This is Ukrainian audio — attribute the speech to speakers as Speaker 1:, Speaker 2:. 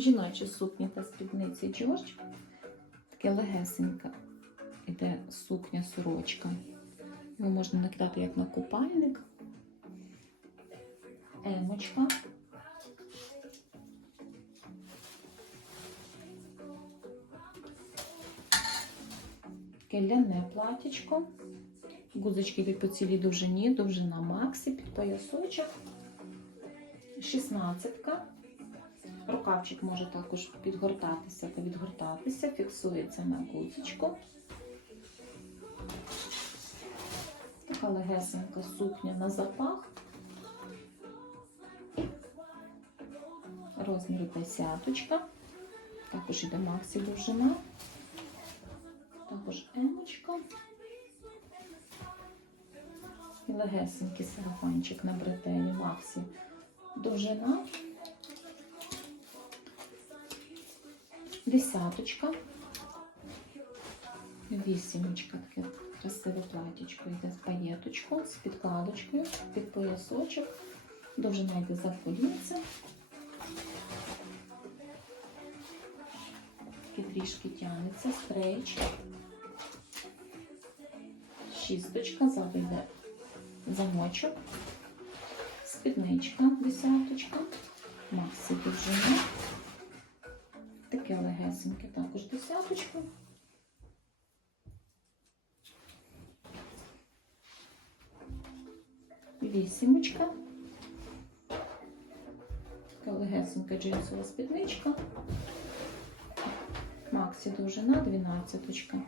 Speaker 1: жіночі сукні та спідниці Джордж. Таке легесенька іде сукня, сорочка. Його можна накидати як на купальник, емочка. Таке ляне платічко. Гудзочки йдуть по цілій довжині, довжина максі, під поясочок. Шістнадцятка. Рукавчик може також підгортатися та відгортатися, фіксується на гузочку. Така легесенька сукня на запах. Розмір десяточка. Також іде Максі довжина. Також емочка. І легесенький сарафанчик на бретелі Максі. Довжина. Десяточка. Вісімочка, таке красиве платічко йде з паєточкою, з підкладочкою, під поясочок. Довжина йде за колінце. Трішки тягнеться, стрейч. Шісточка, ззаду замочок. Спідничка, десяточка. Максі довжина. Таке легесеньке також десяточку. Вісімочка. Така легесенька джинсова спідничка. Максі довжина, дванадцяточка.